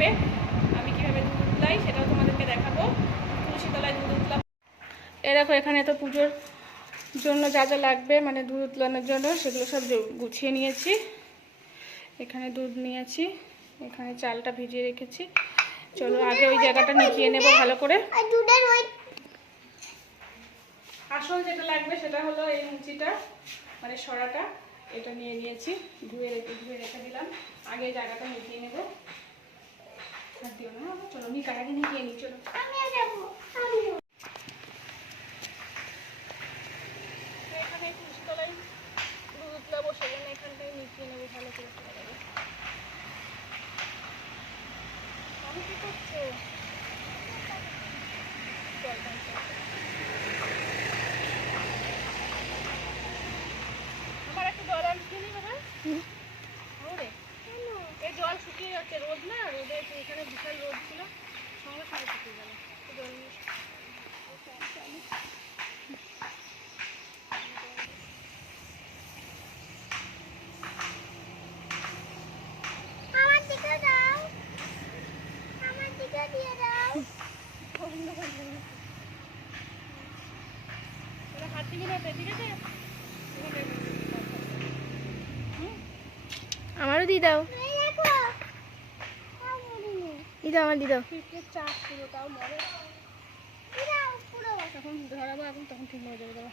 থাকবে। আমি কীভাবে দুধ উতলাই সেটাও তোমাদেরকে দেখাবো। তুলসীতলায় দুধ উতলাম এরকম এখানে তো পুজোর জন্য যা যা লাগবে মানে দুধ উতলানোর জন্য, সেগুলো সব গুছিয়ে নিয়েছি। এখানে দুধ নিয়েছি, এখানে চালটা ভিজিয়ে রেখেছি। চলো, আগে ওই জায়গাটা নিচিয়ে নেব ভালো করে। আসল যেটা লাগবে সেটা হলো এই মুচিটা মানে সরাটা। এটা নিয়ে নিয়েছি, ধুয়ে রেখে ধুয়ে রেখে দিলাম। আগে জায়গাটা মিটিয়ে নেব। দিও না চলো নিকার আগে নিকিয়ে নিই চলো আমিও যাব আমিও এখানে কুচতলায় দুধ উতলাবো সেজন্য এখানটায় মিটিয়ে নেব ভালো করে সরাটাকে। আমি কি করছ জল টানছে। আমার একটু জল আনতে নি বাবা ওরে এই জল শুকিয়ে যাচ্ছে রোদ না রোদে এখানে বিশাল রোদ ছিল সঙ্গে সঙ্গে শুকিয়ে গেল একটু জল নিয়ে এসো। আমার দিকে দাও আমার দিকে দিয়ে দাও তাহলে হাত দিবি না তো, ঠিক আছে আমারও দিয়ে দাও। দিয়ে দাও আমার দিয়ে দাও। চাপ পুরো তাও মরে পুরো তখন ধরাবো, এখন তখন ঠিক হয়ে যাবে, দাদা।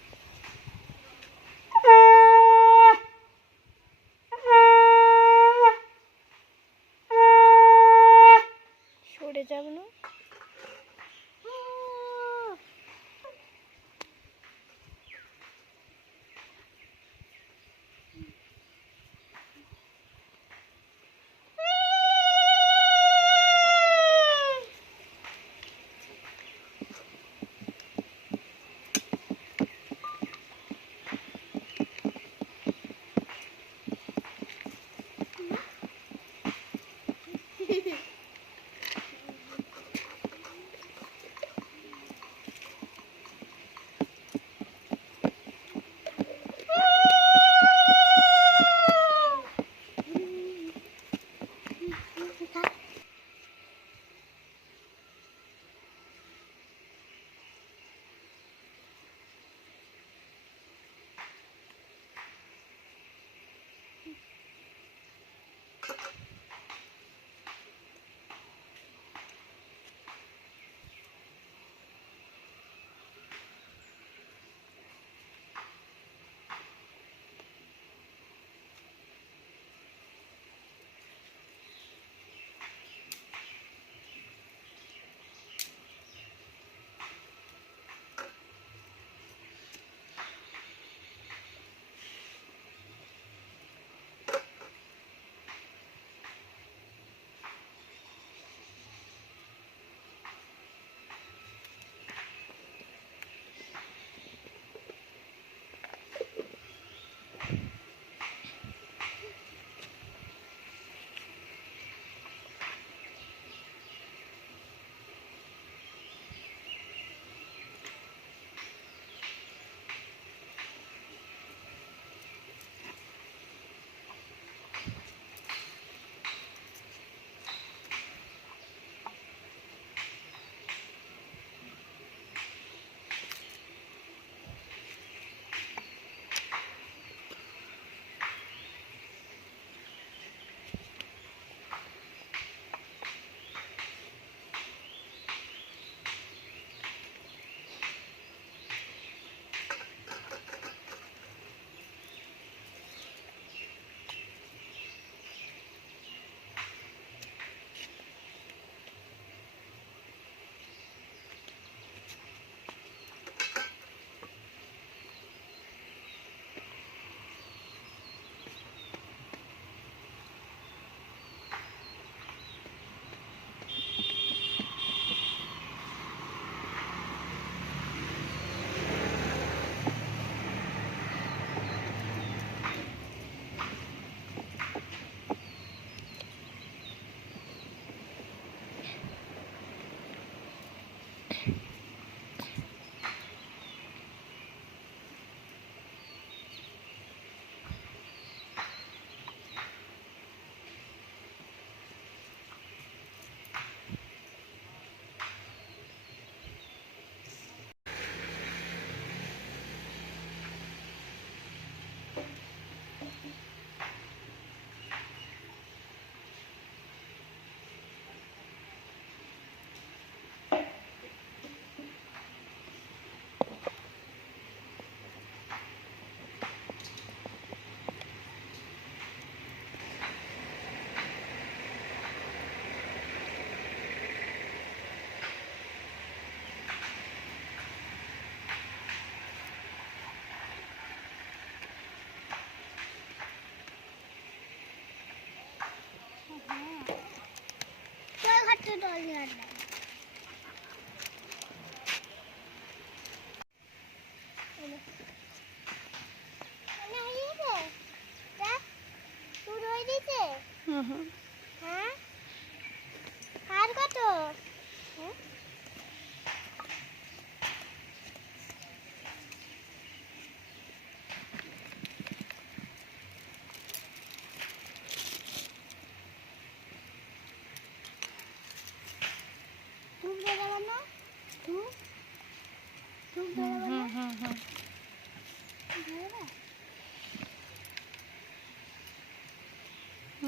ঘাটতে জল নিয়ে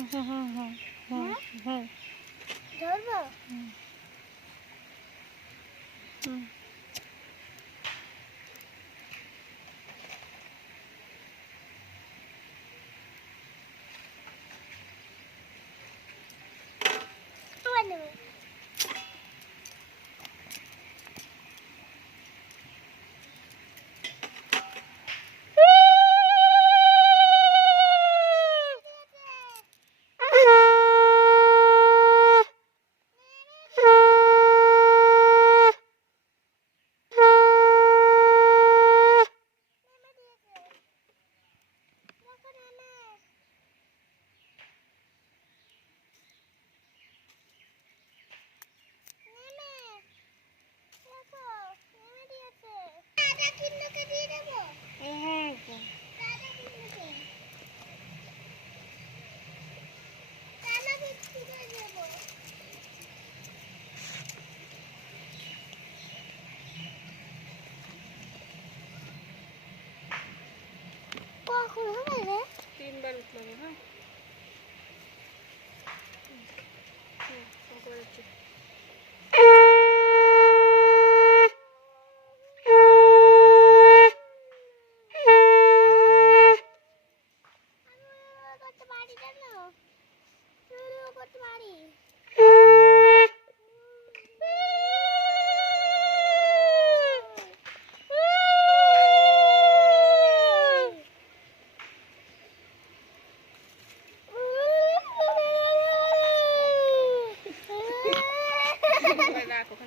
हाँ हाँ हाँ हाँ हाँ beautiful. Mm.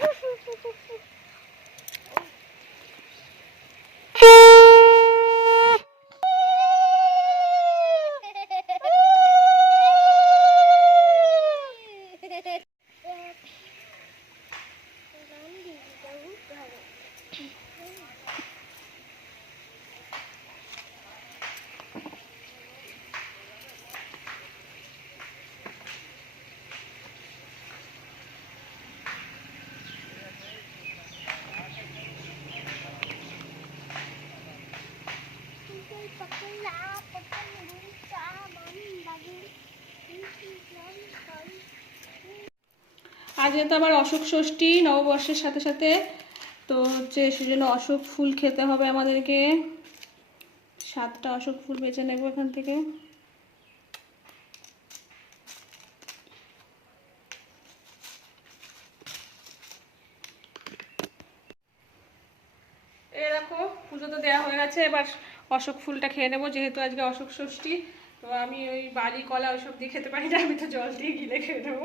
Ha ha ha ha! আজকে তো আবার অশোক ষষ্ঠী, নববর্ষের সাথে সাথে, তো হচ্ছে সেজন্য অশোক ফুল খেতে হবে আমাদেরকে। সাতটা অশোক ফুল বেছে নেব এখান থেকে। এই দেখো, পুজো তো দেওয়া হয়ে গেছে, এবার অশোক ফুলটা খেয়ে নেব, যেহেতু আজকে অশোক ষষ্ঠী, তো আমি ওই বালি, কলা ওইসব দিয়ে খেতে পারি না, আমি তো জল দিয়ে গিলে খেয়ে নেব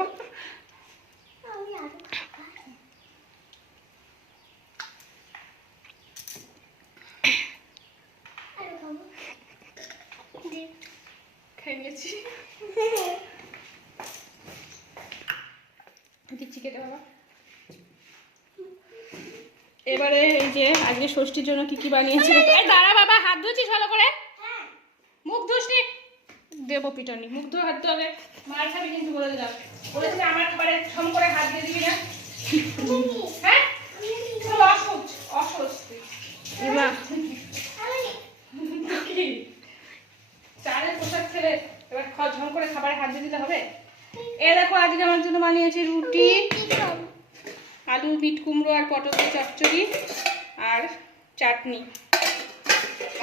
খেয়ে নিয়েছি দিচ্ছি কেটে বাবা এবারে এই যে আজকে ষষ্ঠীর জন্য কি কি বানিয়েছি দাঁড়া বাবা হাত ধুচ্ছিস ভালো করে? মুখ ধুস নি। দেবো পিটনি মুখ ধুয়ে হাত ধোয়াবে মার খাবি কিন্তু বলে দিলাম। বলেছি আমার খাবারে ছম করে হাত দিয়ে দিবি না। হ্যাঁ? চালের পোশাক এবার ঝম করে খাবারে হাত দিয়ে দিলে হবে? এ দেখো আজকে আমার জন্য বানিয়েছি রুটি আলু বিট কুমড়ো আর পটলের চচ্চড়ি। আর চাটনি।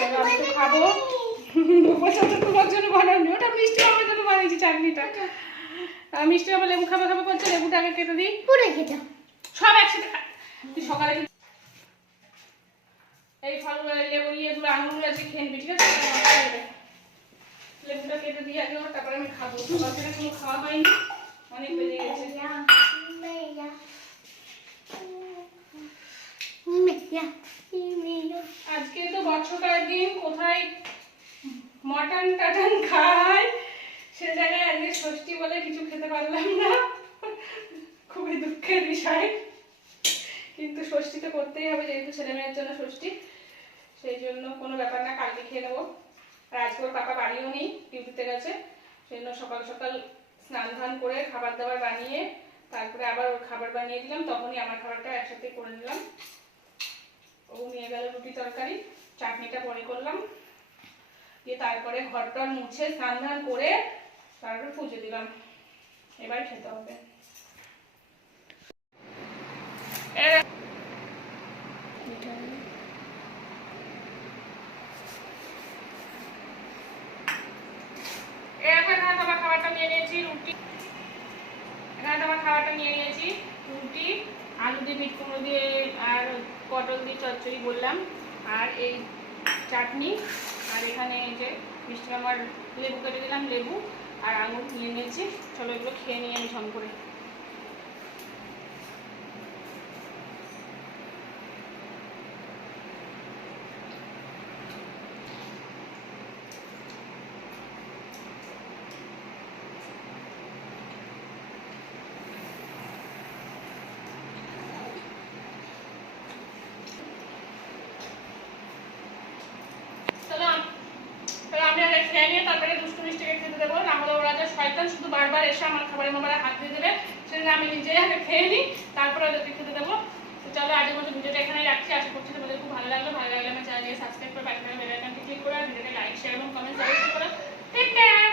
আর আমি তো খাব। তো তোমার জন্য বানানো। ওটা মিষ্টি জন্য বানিয়েছি চাটনিটা। আর মিষ্টি লেবু খাবে খাবে করছে লেবুটা আগে কেটে দিই। পুরো সব একসাথে তুই সকালে এই ফলগুলো লেবু ইয়েগুলো আজকে খেয়ে নিবি ঠিক আছে? লেবুটা কেটে দিয়ে আগে তারপরে আমি খাব। সকাল থেকে কোনো খাওয়া হয়নি? অনেক বেজে গেছে। আজকে তো বছরকার দিন, কোথায় মটন টাটন খায় সে জায়গায় আজকে ষষ্ঠী বলে কিছু খেতে পারলাম না। খুবই দুঃখের বিষয়। কিন্তু ষষ্ঠী তো করতেই হবে, যেহেতু ছেলে মেয়ের জন্য ষষ্ঠী। সেই জন্য কোনো ব্যাপার না, কালকে খেয়ে নেব। আর আজকে ওর পাপা বাড়িও নেই, ডিউটিতে গেছে। সেই জন্য সকাল সকাল স্নান ধান করে খাবার দাবার বানিয়ে, তারপরে আবার ওর খাবার বানিয়ে দিলাম। তখনই আমার খাবারটা একসাথে করে নিলাম। ও নিয়ে গেল রুটি তরকারি, চাটনিটা পরে করলাম। দিয়ে তারপরে ঘরটর মুছে স্নান ধান করে তারপরে পুজো দিলাম। এবার খেতে হবে। এখানে তোমার খাবারটা নিয়ে নিয়েছি, রুটি। আলু দিয়ে মিট কুমড়ো দিয়ে, আর পটল দিয়ে চচ্চড়ি বললাম, আর এই চাটনি, আর এখানে এই যে মিষ্টি আমার লেবু কেটে দিলাম লেবু আর আঙুর নিয়ে নিয়েছি। চলো এগুলো খেয়ে নিয়ে আমি ঝম করে চলো আম- তাহলে আমি আগে খেয়ে নিয়ে তারপরে দুষ্টু মিষ্টিকে খেতে দেবো না হলে শয়তান শুধু বারবার এসে আমার খাবারের মোবাইলে হাত দিয়ে দেবে। সেজন্য আমি নিজে আগে খেয়ে নিই, তারপরে ওদেরকে খেতে দেবো। তো চলো, আজকের মতো ভিডিওটা এখানে রাখছি। আশা করছি তোমাদের খুব ভালো লাগল। ভালো লাগলে আমার চ্যানেলকে সাবস্ক্রাইব করে পাশে বেল ক্লিক করে, আর ভিডিওটা লাইক শেয়ার এবং কমেন্ট অবশ্যই